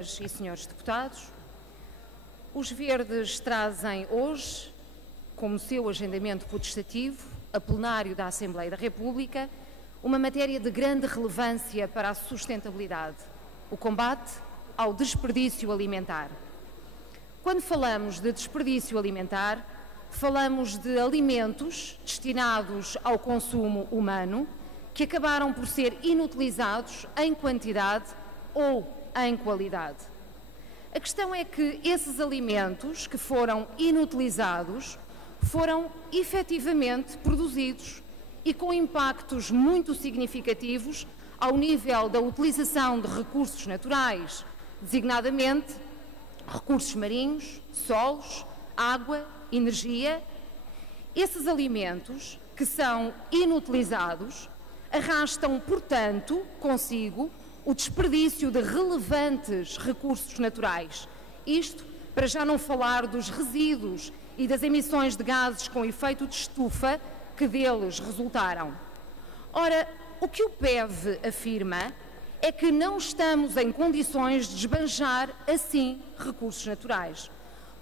Senhoras e senhores deputados, os Verdes trazem hoje, como seu agendamento potestativo, a plenário da Assembleia da República, uma matéria de grande relevância para a sustentabilidade, o combate ao desperdício alimentar. Quando falamos de desperdício alimentar, falamos de alimentos destinados ao consumo humano que acabaram por ser inutilizados em quantidade ou em qualidade. A questão é que esses alimentos que foram inutilizados foram efetivamente produzidos e com impactos muito significativos ao nível da utilização de recursos naturais, designadamente recursos marinhos, solos, água, energia. Esses alimentos que são inutilizados arrastam, portanto, consigo o desperdício de relevantes recursos naturais. Isto para já não falar dos resíduos e das emissões de gases com efeito de estufa que deles resultaram. Ora, o que o PEV afirma é que não estamos em condições de esbanjar assim recursos naturais,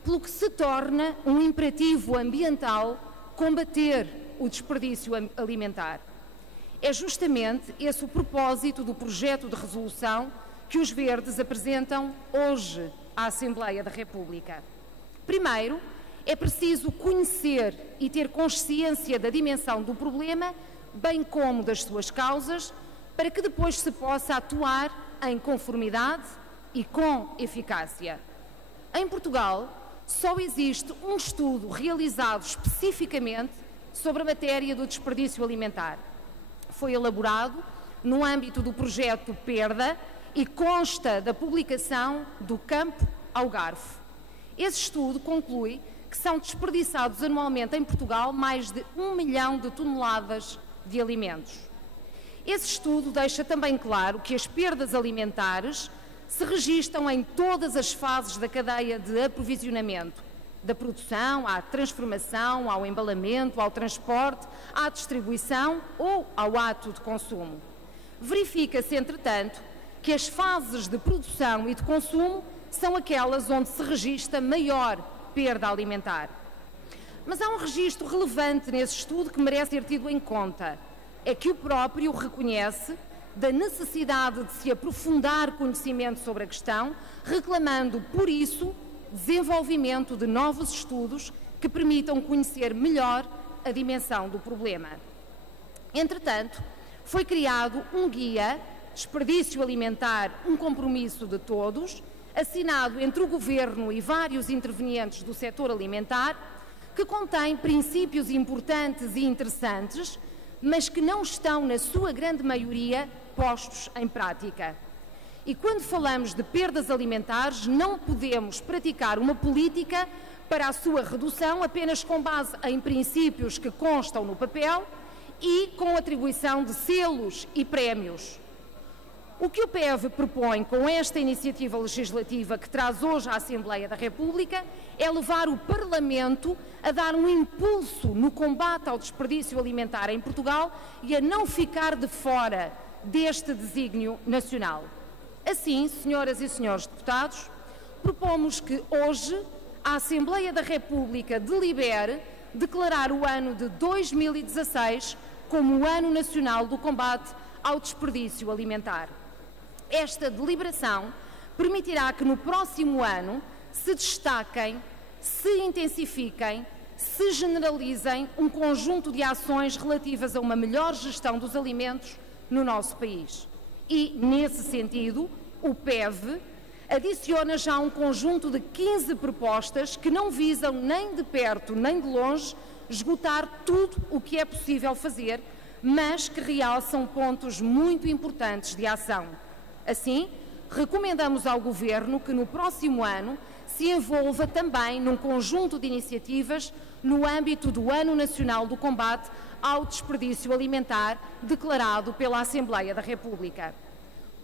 pelo que se torna um imperativo ambiental combater o desperdício alimentar. É justamente esse o propósito do projeto de resolução que os Verdes apresentam hoje à Assembleia da República. Primeiro, é preciso conhecer e ter consciência da dimensão do problema, bem como das suas causas, para que depois se possa atuar em conformidade e com eficácia. Em Portugal, só existe um estudo realizado especificamente sobre a matéria do desperdício alimentar. Foi elaborado no âmbito do projeto PERDA e consta da publicação do Campo ao Garfo. Esse estudo conclui que são desperdiçados anualmente em Portugal mais de 1 milhão de toneladas de alimentos. Esse estudo deixa também claro que as perdas alimentares se registram em todas as fases da cadeia de aprovisionamento, da produção à transformação, ao embalamento, ao transporte, à distribuição ou ao ato de consumo. Verifica-se, entretanto, que as fases de produção e de consumo são aquelas onde se registra maior perda alimentar. Mas há um registro relevante nesse estudo que merece ser tido em conta. É que o próprio reconhece da necessidade de se aprofundar conhecimento sobre a questão, reclamando, por isso, desenvolvimento de novos estudos que permitam conhecer melhor a dimensão do problema. Entretanto, foi criado um guia, Desperdício Alimentar, um compromisso de todos, assinado entre o Governo e vários intervenientes do setor alimentar, que contém princípios importantes e interessantes, mas que não estão, na sua grande maioria, postos em prática. E quando falamos de perdas alimentares, não podemos praticar uma política para a sua redução apenas com base em princípios que constam no papel e com atribuição de selos e prémios. O que o PEV propõe com esta iniciativa legislativa que traz hoje à Assembleia da República é levar o Parlamento a dar um impulso no combate ao desperdício alimentar em Portugal e a não ficar de fora deste desígnio nacional. Assim, senhoras e senhores deputados, propomos que hoje a Assembleia da República delibere declarar o ano de 2016 como o Ano Nacional do Combate ao Desperdício Alimentar. Esta deliberação permitirá que no próximo ano se destaquem, se intensifiquem, se generalizem um conjunto de ações relativas a uma melhor gestão dos alimentos no nosso país. E, nesse sentido, o PEV adiciona já um conjunto de 15 propostas que não visam nem de perto nem de longe esgotar tudo o que é possível fazer, mas que realçam pontos muito importantes de ação. Assim, recomendamos ao Governo que no próximo ano se envolva também num conjunto de iniciativas no âmbito do Ano Nacional do Combate ao Desperdício Alimentar declarado pela Assembleia da República.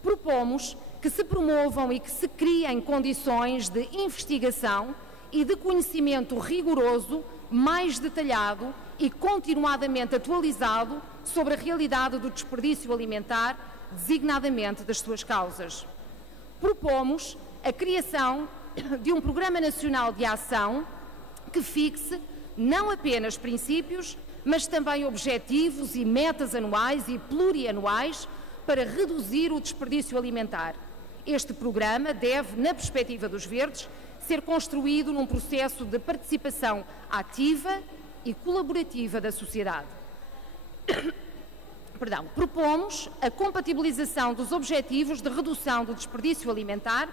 Propomos que se promovam e que se criem condições de investigação e de conhecimento rigoroso, mais detalhado e continuadamente atualizado sobre a realidade do desperdício alimentar, designadamente das suas causas. Propomos a criação de um Programa Nacional de Ação que fixe não apenas princípios, mas também objetivos e metas anuais e plurianuais para reduzir o desperdício alimentar. Este programa deve, na perspectiva dos Verdes, ser construído num processo de participação ativa e colaborativa da sociedade. Propomos a compatibilização dos objetivos de redução do desperdício alimentar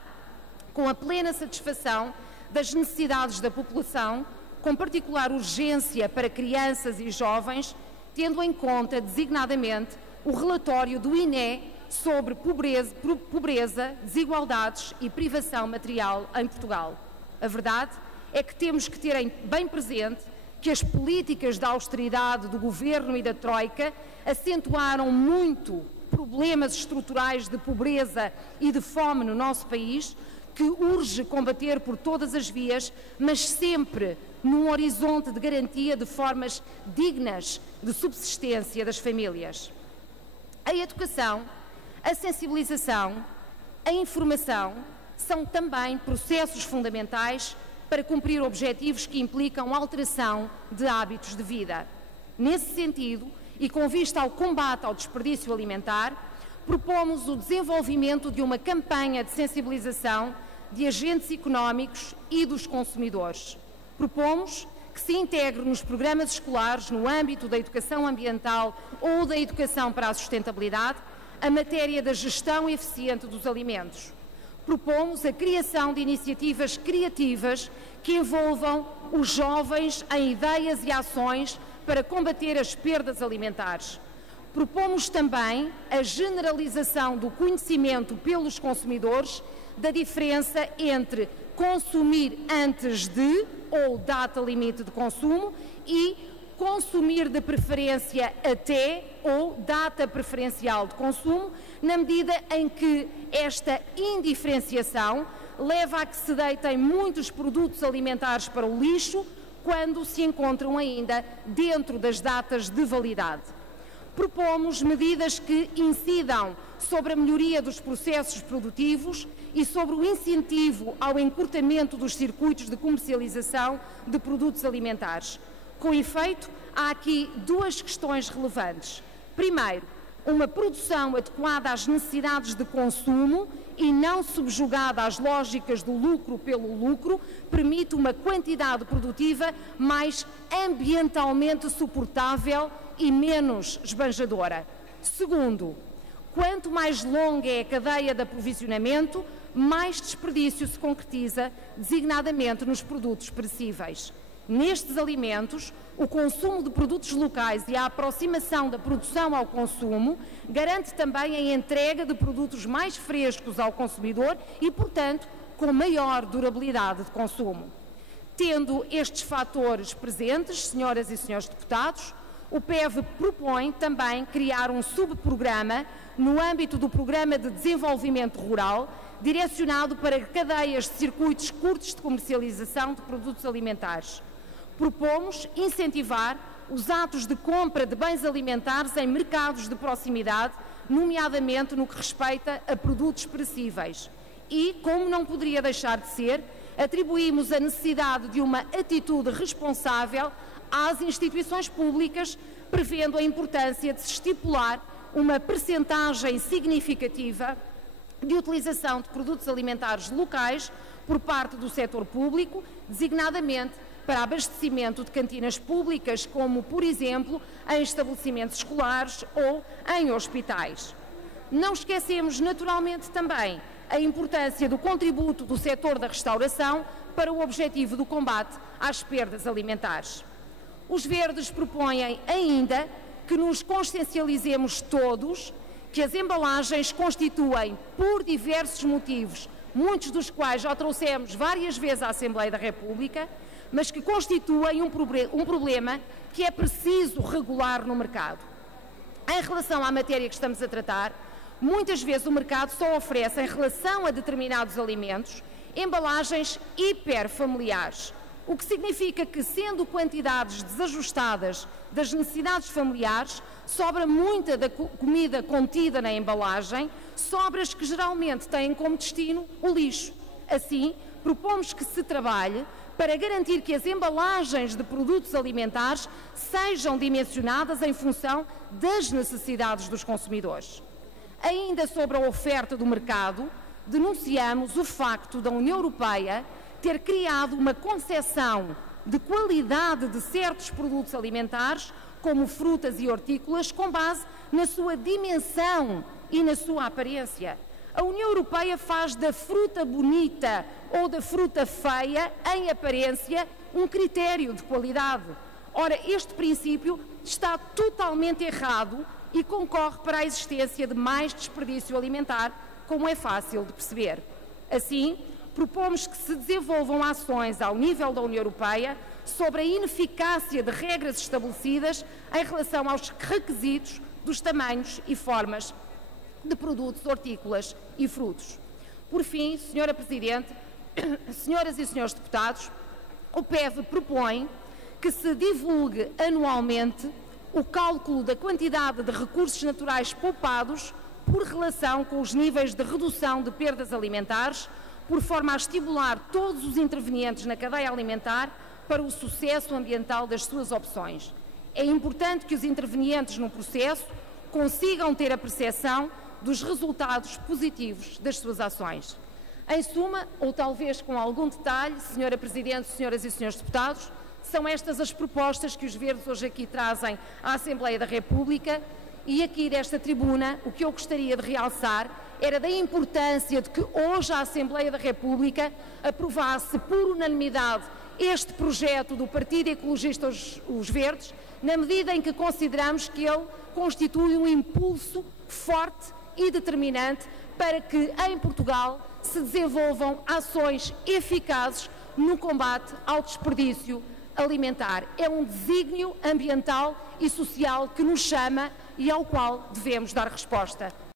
com a plena satisfação das necessidades da população, com particular urgência para crianças e jovens, tendo em conta, designadamente, o relatório do INE sobre pobreza, desigualdades e privação material em Portugal. A verdade é que temos que ter bem presente que as políticas de austeridade do Governo e da Troika acentuaram muito problemas estruturais de pobreza e de fome no nosso país, que urge combater por todas as vias, mas sempre num horizonte de garantia de formas dignas de subsistência das famílias. A educação, a sensibilização, a informação são também processos fundamentais para cumprir objetivos que implicam alteração de hábitos de vida. Nesse sentido, e com vista ao combate ao desperdício alimentar, propomos o desenvolvimento de uma campanha de sensibilização de agentes económicos e dos consumidores. Propomos que se integre nos programas escolares, no âmbito da educação ambiental ou da educação para a sustentabilidade, a matéria da gestão eficiente dos alimentos. Propomos a criação de iniciativas criativas que envolvam os jovens em ideias e ações para combater as perdas alimentares. Propomos também a generalização do conhecimento pelos consumidores da diferença entre consumir antes de ou data limite de consumo e consumir de preferência até ou data preferencial de consumo, na medida em que esta indiferenciação leva a que se deitem muitos produtos alimentares para o lixo quando se encontram ainda dentro das datas de validade. Propomos medidas que incidam sobre a melhoria dos processos produtivos e sobre o incentivo ao encurtamento dos circuitos de comercialização de produtos alimentares. Com efeito, há aqui duas questões relevantes. Primeiro, uma produção adequada às necessidades de consumo e não subjugada às lógicas do lucro pelo lucro, permite uma quantidade produtiva mais ambientalmente suportável e menos esbanjadora. Segundo, quanto mais longa é a cadeia de aprovisionamento, mais desperdício se concretiza, designadamente nos produtos perecíveis. Nestes alimentos, o consumo de produtos locais e a aproximação da produção ao consumo garante também a entrega de produtos mais frescos ao consumidor e, portanto, com maior durabilidade de consumo. Tendo estes fatores presentes, senhoras e senhores deputados, o PEV propõe também criar um subprograma no âmbito do Programa de Desenvolvimento Rural, direcionado para cadeias de circuitos curtos de comercialização de produtos alimentares. Propomos incentivar os atos de compra de bens alimentares em mercados de proximidade, nomeadamente no que respeita a produtos perecíveis. E, como não poderia deixar de ser, atribuímos a necessidade de uma atitude responsável às instituições públicas, prevendo a importância de se estipular uma percentagem significativa de utilização de produtos alimentares locais por parte do setor público, designadamente para abastecimento de cantinas públicas, como, por exemplo, em estabelecimentos escolares ou em hospitais. Não esquecemos, naturalmente, também a importância do contributo do setor da restauração para o objetivo do combate às perdas alimentares. Os Verdes propõem ainda que nos consciencializemos todos que as embalagens constituem, por diversos motivos, muitos dos quais já trouxemos várias vezes à Assembleia da República, mas que constituem um problema que é preciso regular no mercado. Em relação à matéria que estamos a tratar, muitas vezes o mercado só oferece, em relação a determinados alimentos, embalagens hiperfamiliares, o que significa que, sendo quantidades desajustadas das necessidades familiares, sobra muita da comida contida na embalagem, sobras que geralmente têm como destino o lixo. Assim, propomos que se trabalhe para garantir que as embalagens de produtos alimentares sejam dimensionadas em função das necessidades dos consumidores. Ainda sobre a oferta do mercado, denunciamos o facto da União Europeia ter criado uma concepção de qualidade de certos produtos alimentares, como frutas e hortícolas, com base na sua dimensão e na sua aparência. A União Europeia faz da fruta bonita ou da fruta feia, em aparência, um critério de qualidade. Ora, este princípio está totalmente errado e concorre para a existência de mais desperdício alimentar, como é fácil de perceber. Assim, propomos que se desenvolvam ações ao nível da União Europeia sobre a ineficácia de regras estabelecidas em relação aos requisitos dos tamanhos e formas de produtos hortícolas e frutos. Por fim, Senhora Presidente, senhoras e senhores deputados, o PEV propõe que se divulgue anualmente o cálculo da quantidade de recursos naturais poupados por relação com os níveis de redução de perdas alimentares, por forma a estimular todos os intervenientes na cadeia alimentar para o sucesso ambiental das suas opções. É importante que os intervenientes no processo consigam ter a percepção dos resultados positivos das suas ações. Em suma, ou talvez com algum detalhe, Senhora Presidente, senhoras e senhores deputados, são estas as propostas que os Verdes hoje aqui trazem à Assembleia da República, e aqui desta tribuna o que eu gostaria de realçar era da importância de que hoje a Assembleia da República aprovasse por unanimidade este projeto do Partido Ecologista os Verdes, na medida em que consideramos que ele constitui um impulso forte e determinante para que em Portugal se desenvolvam ações eficazes no combate ao desperdício alimentar. É um desígnio ambiental e social que nos chama e ao qual devemos dar resposta.